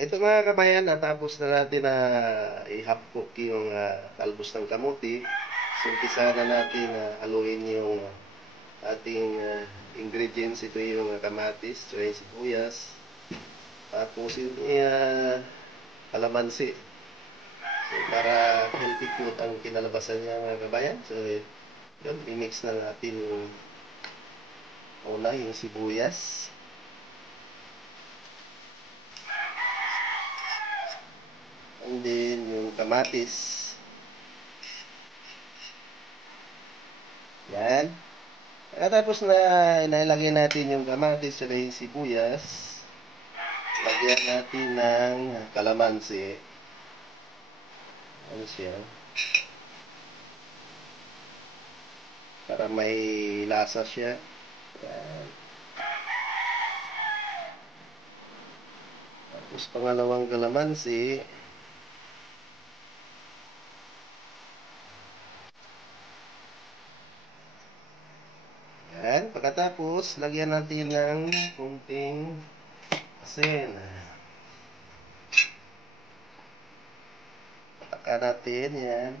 Ito mga kabayan, natapos na natin na i-half-cook yung talbos ng kamuti. So, umpisa na natin haluin yung ating ingredients. Ito yung kamatis, tsaka yung sibuyas. Tapos yung kalamansi. So, para healthy food ang kinalabasan niya mga kabayan. So, yun, i-mix na natin yung una, yung sibuyas. And then, yung kamatis. Yan. Tapos na inalagay natin yung kamatis at yung sibuyas. Lagyan natin ng kalamansi. Ano siya? Para may lasa siya. Yan. Tapos pangalawang kalamansi. Yan. Pagkatapos, lagyan natin ng kunting asin. Taka natin. Yan.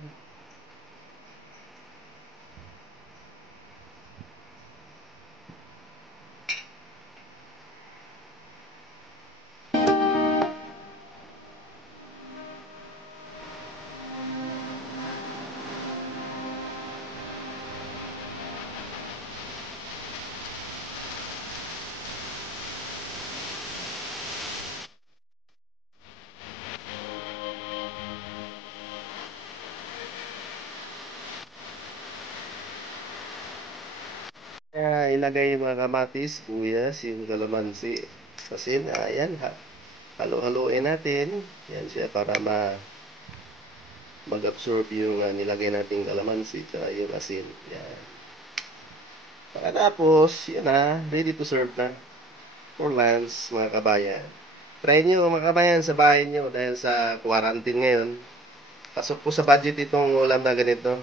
Ilagay yung mga kamatis, sibuyas, yung kalamansi. Asin, ayan, halo-haloin natin. Yan siya para mag-absorb yung nilagay nating kalamansi at yung asin. Yan. Pagkatapos, yan na, ready to serve na for lunch, mga kabayan. Try nyo mga kabayan sa bahay nyo dahil sa quarantine ngayon. Pasok po sa budget itong ulam na ganito.